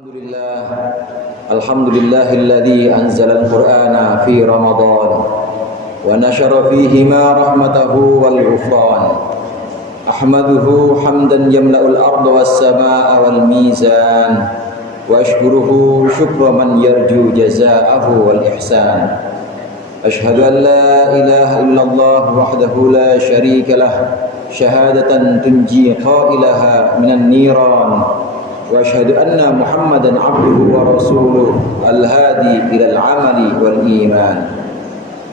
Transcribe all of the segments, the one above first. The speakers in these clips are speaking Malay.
Alhamdulillahilladzi anzalal qur'ana fi Ramadan wa nashara fihi ma rahmatahu wal ghufran. Ahmaduhu hamdan yamla'ul arda was samaa'a wal mizan wa ashkuruhu syukra man yarju jazaa'ahu wal ihsan. Ashhadu an la ilaha illallah wahdahu la syarika lah syahadatan tunji qailaha minan niran. وأشهد أن محمدا عبده ورسوله الهادي إلى العمل والإيمان.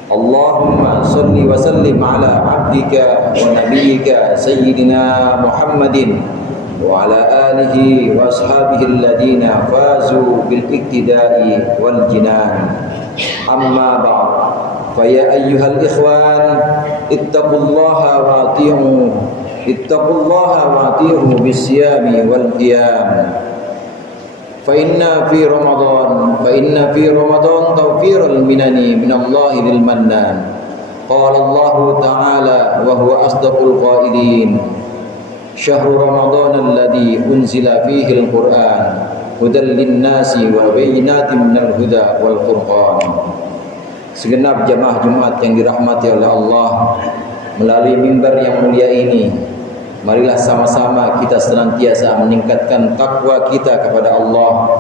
اللهم صل وسلم على عبدك ونبيك سيدنا محمد وعلى آله وأصحابه الذين فازوا بالاقتداء والجنان. أما بعد فيا أيها الإخوان اتقوا الله وأطيعوه ittaqullaha wa'ti'uhu bisyami wal qiyam fa inna fi ramadan tawfirul minani minallahi lil mannan. Qala Allah ta'ala wa huwa asdaqul qailin syahru ramadan alladhi unzila fihi al-Qur'an hudan lin-nasi wa bayyinatin minal huda wal furqan. Segenap jamaah Jumat yang dirahmati oleh Allah, melalui mimbar yang mulia ini, marilah sama-sama kita senantiasa meningkatkan takwa kita kepada Allah,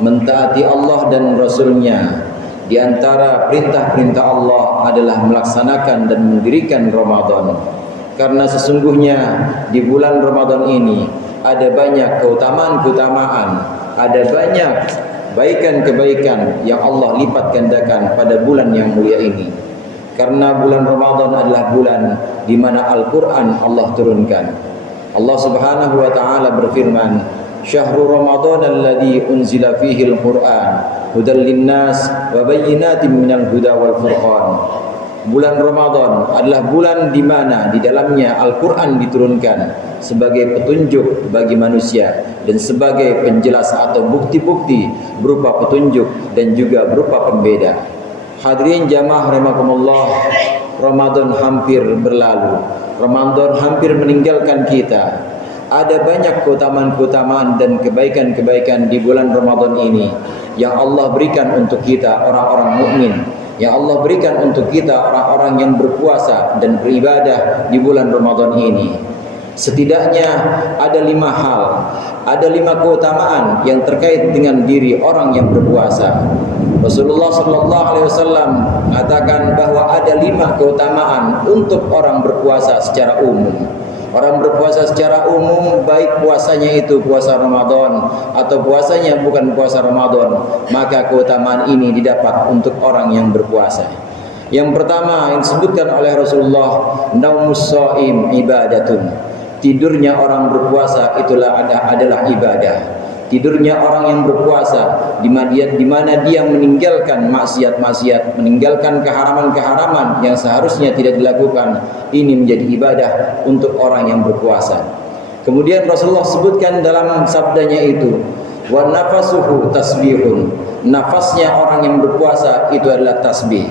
mentaati Allah dan Rasul-Nya. Di antara perintah-perintah Allah adalah melaksanakan dan mendirikan Ramadan. Karena sesungguhnya di bulan Ramadan ini ada banyak keutamaan-keutamaan, ada banyak kebaikan-kebaikan yang Allah lipat gandakan pada bulan yang mulia ini. Karena bulan Ramadan adalah bulan di mana Al-Quran Allah turunkan. Allah Subhanahu wa ta'ala berfirman, Syahrul Ramadan alladhi unzila fihi al-Quran hudan linnas wa bayyinatin minal huda wal furqan. Bulan Ramadan adalah bulan di mana di dalamnya Al-Quran diturunkan sebagai petunjuk bagi manusia dan sebagai penjelas atau bukti-bukti berupa petunjuk dan juga berupa pembeda. Hadirin jamaah rahimakumullah, Ramadan hampir berlalu. Ramadan hampir meninggalkan kita. Ada banyak keutamaan-keutamaan dan kebaikan-kebaikan di bulan Ramadan ini yang Allah berikan untuk kita orang-orang mukmin, yang Allah berikan untuk kita orang-orang yang berpuasa dan beribadah di bulan Ramadan ini. Setidaknya ada 5 hal, ada 5 keutamaan yang terkait dengan diri orang yang berpuasa. Rasulullah sallallahu alaihi wasallam mengatakan bahwa ada 5 keutamaan untuk orang berpuasa secara umum. Orang berpuasa secara umum, baik puasanya itu puasa Ramadan atau puasanya bukan puasa Ramadan, maka keutamaan ini didapat untuk orang yang berpuasa. Yang pertama yang disebutkan oleh Rasulullah, naumus shaim ibadatun. Tidurnya orang berpuasa itulah adalah ibadah. Tidurnya orang yang berpuasa di mana dia meninggalkan maksiat-maksiat, meninggalkan keharaman-keharaman yang seharusnya tidak dilakukan, ini menjadi ibadah untuk orang yang berpuasa. Kemudian Rasulullah sebutkan dalam sabdanya itu, wa nafasuhu tasbihun. Nafasnya orang yang berpuasa itu adalah tasbih.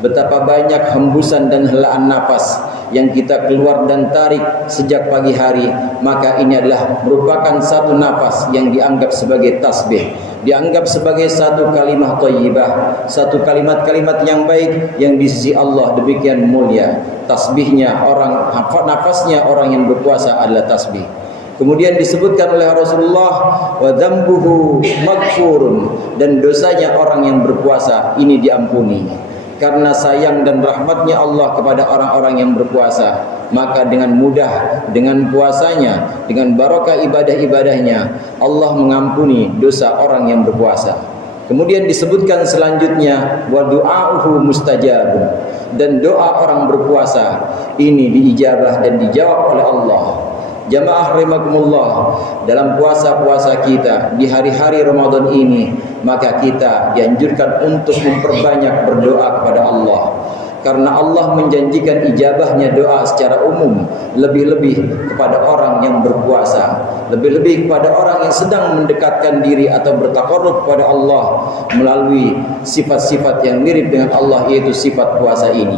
Betapa banyak hembusan dan helaan nafas yang kita keluar dan tarik sejak pagi hari, maka ini adalah merupakan satu nafas yang dianggap sebagai tasbih, dianggap sebagai satu kalimat thayyibah, satu kalimat-kalimat yang baik yang di sisi Allah demikian mulia. Tasbihnya orang, nafasnya orang yang berpuasa adalah tasbih. Kemudian disebutkan oleh Rasulullah, wa dzambuhu maghfurun, dan dosanya orang yang berpuasa ini diampuni. Karena sayang dan rahmatnya Allah kepada orang-orang yang berpuasa, maka dengan mudah, dengan puasanya, dengan barokah ibadah-ibadahnya, Allah mengampuni dosa orang yang berpuasa. Kemudian disebutkan selanjutnya, wa du'auhu mustajabun, dan doa orang berpuasa ini diijabah dan dijawab oleh Allah. Jamaah rahimakumullah, dalam puasa-puasa kita di hari-hari Ramadan ini, maka kita dianjurkan untuk memperbanyak berdoa kepada Allah. Karena Allah menjanjikan ijabahnya doa secara umum, lebih-lebih kepada orang yang berpuasa, lebih-lebih kepada orang yang sedang mendekatkan diri atau bertaqarrub kepada Allah melalui sifat-sifat yang mirip dengan Allah, yaitu sifat puasa ini.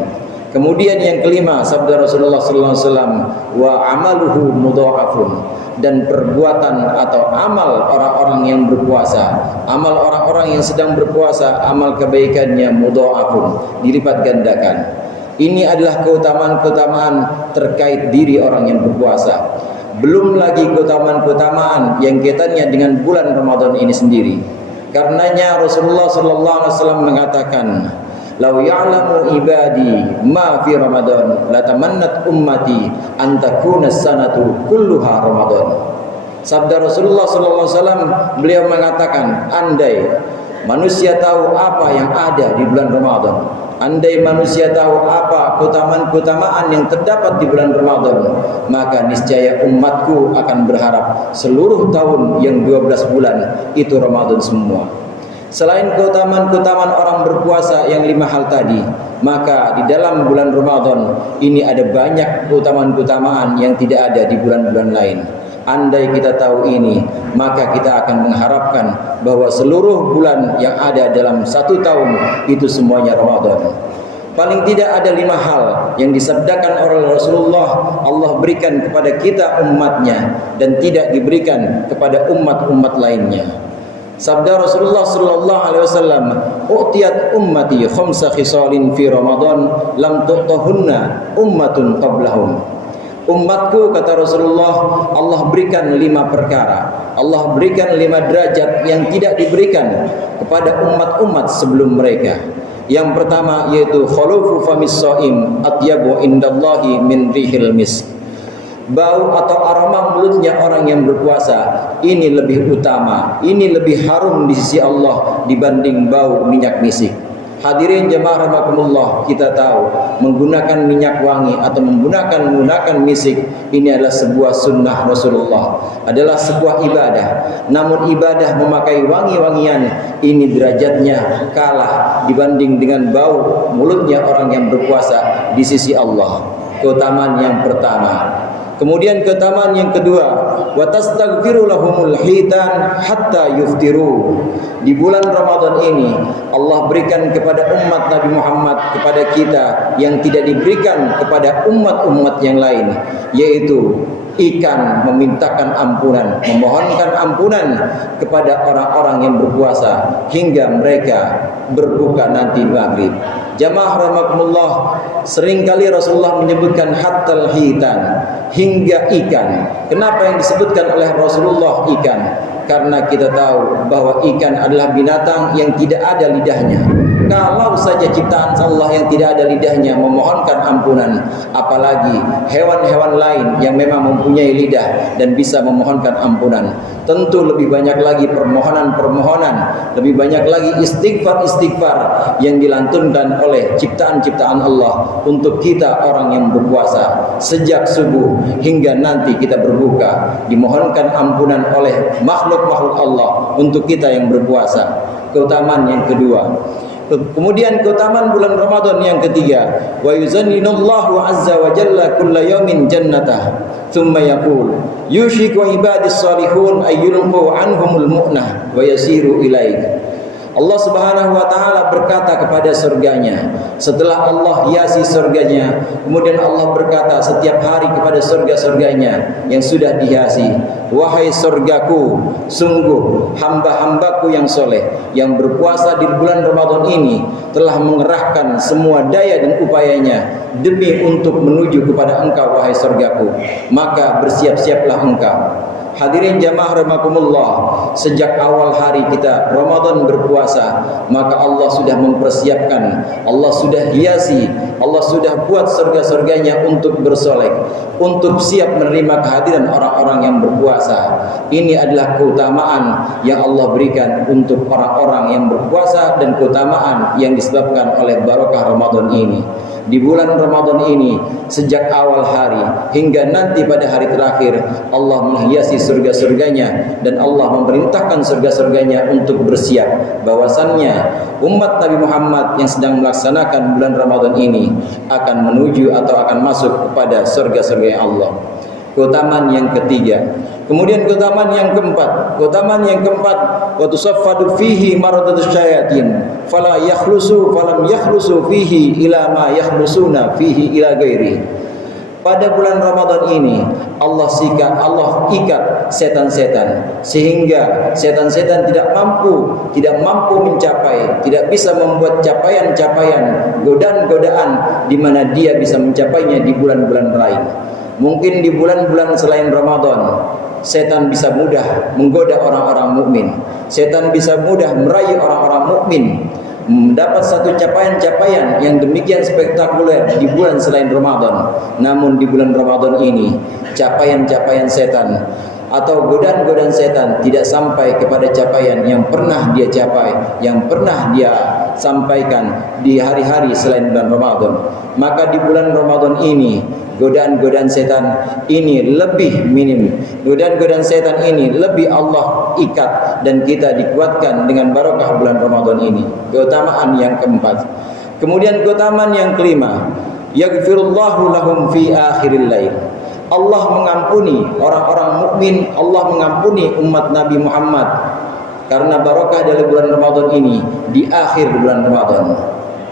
Kemudian yang kelima, sabda Rasulullah sallallahu alaihi wasallam, wa amaluhu mudha'afun. dan perbuatan atau amal orang-orang yang berpuasa. Amal orang-orang yang sedang berpuasa, amal kebaikannya mudha'afun, dilipat gandakan. Ini adalah keutamaan-keutamaan terkait diri orang yang berpuasa. Belum lagi keutamaan-keutamaan yang kaitannya dengan bulan Ramadan ini sendiri. Karenanya Rasulullah sallallahu alaihi wasallam mengatakan, "Lau ya'lamu ibadi ma fi Ramadan, latamannat ummati an takuna sanatu kulluha Ramadan." Sabda Rasulullah sallallahu alaihi wasallam, beliau mengatakan, andai manusia tahu apa yang ada di bulan Ramadan, andai manusia tahu apa keutamaan-keutamaan yang terdapat di bulan Ramadan, maka niscaya umatku akan berharap seluruh tahun yang 12 bulan itu Ramadan semua. Selain keutamaan-keutamaan orang berpuasa yang 5 hal tadi, maka di dalam bulan Ramadan ini ada banyak keutamaan-keutamaan yang tidak ada di bulan-bulan lain. Andai kita tahu ini, maka kita akan mengharapkan bahwa seluruh bulan yang ada dalam 1 tahun itu semuanya Ramadan. Paling tidak ada 5 hal yang disabdakan oleh Rasulullah Allah berikan kepada kita umatnya dan tidak diberikan kepada umat-umat lainnya. Sabda Rasulullah sallallahu alaihi wasallam, "U'tiyat ummati khamsa khisalin fi Ramadan lam tu'tahunna ummatun qablahum." Umatku, kata Rasulullah, Allah berikan 5 perkara, Allah berikan 5 derajat yang tidak diberikan kepada umat-umat sebelum mereka. Yang pertama yaitu khulufu famis shaim atyabu indallahi min rihil misk. Bau atau aroma mulutnya orang yang berpuasa ini lebih utama, ini lebih harum di sisi Allah dibanding bau minyak misik. Hadirin jemaah rahimakumullah, kita tahu menggunakan minyak wangi atau menggunakan misik ini adalah sebuah sunnah Rasulullah, adalah sebuah ibadah. Namun ibadah memakai wangi-wangian ini derajatnya kalah dibanding dengan bau mulutnya orang yang berpuasa di sisi Allah. Keutamaan yang pertama. Kemudian keutamaan yang kedua, wa tastaghfiru lahumul hitan hatta yuftiru. Di bulan Ramadan ini Allah berikan kepada umat Nabi Muhammad, kepada kita yang tidak diberikan kepada umat-umat yang lain, yaitu ikan memintakan ampunan, memohonkan ampunan kepada orang-orang yang berpuasa hingga mereka berbuka nanti maghrib. Jamaah rahimakumullah, seringkali Rasulullah menyebutkan hattal hitan, hingga ikan. Kenapa yang disebutkan oleh Rasulullah ikan? Karena kita tahu bahwa ikan adalah binatang yang tidak ada lidahnya. Kalau saja ciptaan Allah yang tidak ada lidahnya memohonkan ampunan, apalagi hewan-hewan lain yang memang mempunyai lidah dan bisa memohonkan ampunan. Tentu lebih banyak lagi permohonan-permohonan, lebih banyak lagi istighfar-istighfar yang dilantunkan oleh ciptaan-ciptaan Allah untuk kita orang yang berpuasa. Sejak subuh hingga nanti kita berbuka, dimohonkan ampunan oleh makhluk-makhluk Allah untuk kita yang berpuasa. Keutamaan yang kedua. Kemudian keutamaan bulan Ramadan yang ketiga, wa yuzaninullahu azza wa jalla kulla yawmin jannatah thumma yaqul yushiku ibadis salihun ayyulqu anhumul mu'nah wa yasiru ilaik. Allah Subhanahu wa taala berkata kepada surganya, setelah Allah hiasi surganya, kemudian Allah berkata setiap hari kepada surga-surganya yang sudah dihiasi, wahai surgaku, sungguh hamba-hambaku yang soleh yang berpuasa di bulan Ramadan ini telah mengerahkan semua daya dan upayanya demi untuk menuju kepada engkau wahai surgaku, maka bersiap-siaplah engkau. Hadirin jamaah rahimakumullah, sejak awal hari kita Ramadan berpuasa, maka Allah sudah mempersiapkan, Allah sudah hiasi, Allah sudah buat surga-surganya untuk bersolek, untuk siap menerima kehadiran orang-orang yang berpuasa. Ini adalah keutamaan yang Allah berikan untuk orang-orang yang berpuasa dan keutamaan yang disebabkan oleh barokah Ramadan ini. Di bulan Ramadan ini, sejak awal hari hingga nanti pada hari terakhir, Allah menghiasi surga-surganya dan Allah memerintahkan surga-surganya untuk bersiap bahwasannya umat Nabi Muhammad yang sedang melaksanakan bulan Ramadan ini akan menuju atau akan masuk kepada surga-surga Allah. Keutamaan yang ketiga. Kemudian keutamaan yang keempat, wa tusaffadu fihi maradatus syayatin fala yakhlusu falam yakhlusu fihi ila ma yakhlusuna fihi ila ghairi. pada bulan Ramadan ini Allah ikat setan-setan sehingga setan-setan tidak mampu mencapai, tidak bisa membuat capaian-capaian, godaan-godaan di mana dia bisa mencapainya di bulan-bulan lain. Mungkin di bulan-bulan selain Ramadan setan bisa mudah menggoda orang-orang mukmin. Setan bisa mudah meraih orang-orang mukmin mendapat satu capaian-capaian yang demikian spektakuler di bulan selain Ramadan. Namun di bulan Ramadan ini capaian-capaian setan atau godaan-godaan setan tidak sampai kepada capaian yang pernah dia capai, yang pernah dia sampaikan di hari-hari selain bulan Ramadan. Maka di bulan Ramadan ini godaan-godaan setan ini lebih minim. Godaan-godaan setan ini lebih Allah ikat dan kita dikuatkan dengan barokah bulan Ramadan ini. Keutamaan yang keempat. Kemudian keutamaan yang kelima, yaghfirullahu lahum fi akhiril lail. Allah mengampuni orang-orang mukmin, Allah mengampuni umat Nabi Muhammad karena barokah dari bulan Ramadan ini di akhir bulan Ramadan.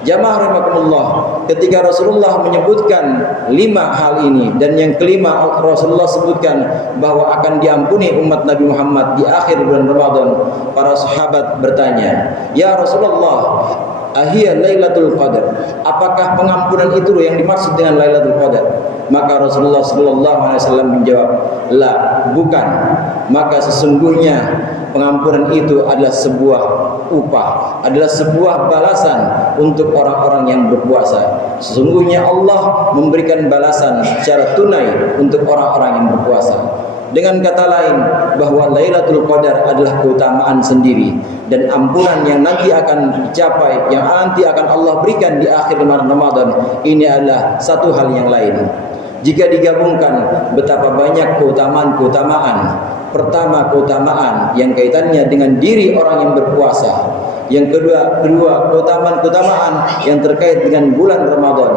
Jamaah rahimakumullah, ketika Rasulullah menyebutkan 5 hal ini dan yang kelima Rasulullah sebutkan bahwa akan diampuni umat Nabi Muhammad di akhir bulan Ramadan, para sahabat bertanya, "Ya Rasulullah, ahiyya Lailatul Qadar?" Apakah pengampunan itu yang dimaksud dengan Lailatul Qadar? Maka Rasulullah sallallahu alaihi wasallam menjawab, "La, bukan. Maka sesungguhnya pengampunan itu adalah sebuah upah, adalah sebuah balasan untuk orang-orang yang berpuasa. Sesungguhnya Allah memberikan balasan secara tunai untuk orang-orang yang berpuasa." Dengan kata lain, bahwa Lailatul Qadar adalah keutamaan sendiri dan ampunan yang nanti akan dicapai, yang nanti akan Allah berikan di akhir bulan Ramadan, ini adalah satu hal yang lain. Jika digabungkan betapa banyak keutamaan-keutamaan. Pertama, keutamaan yang kaitannya dengan diri orang yang berpuasa. Yang kedua, keutamaan-keutamaan yang terkait dengan bulan Ramadan.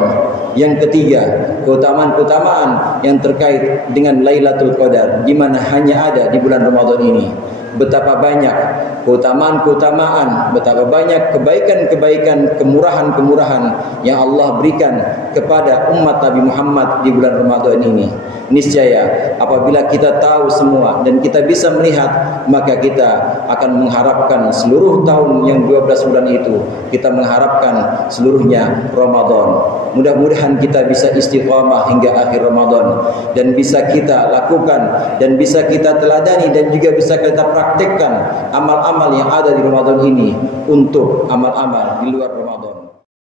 Yang ketiga, keutamaan-keutamaan yang terkait dengan Lailatul Qadar, di mana hanya ada di bulan Ramadan ini. Betapa banyak keutamaan-keutamaan, betapa banyak kebaikan-kebaikan, kemurahan-kemurahan yang Allah berikan kepada umat Nabi Muhammad di bulan Ramadan ini. Niscaya apabila kita tahu semua dan kita bisa melihat, maka kita akan mengharapkan seluruh tahun yang 12 bulan itu, kita mengharapkan seluruhnya Ramadan. Mudah-mudahan kita bisa istiqamah hingga akhir Ramadan dan bisa kita lakukan dan bisa kita teladani dan juga bisa kita praktekkan amal-amal yang ada di Ramadan ini untuk amal-amal di luar Ramadan.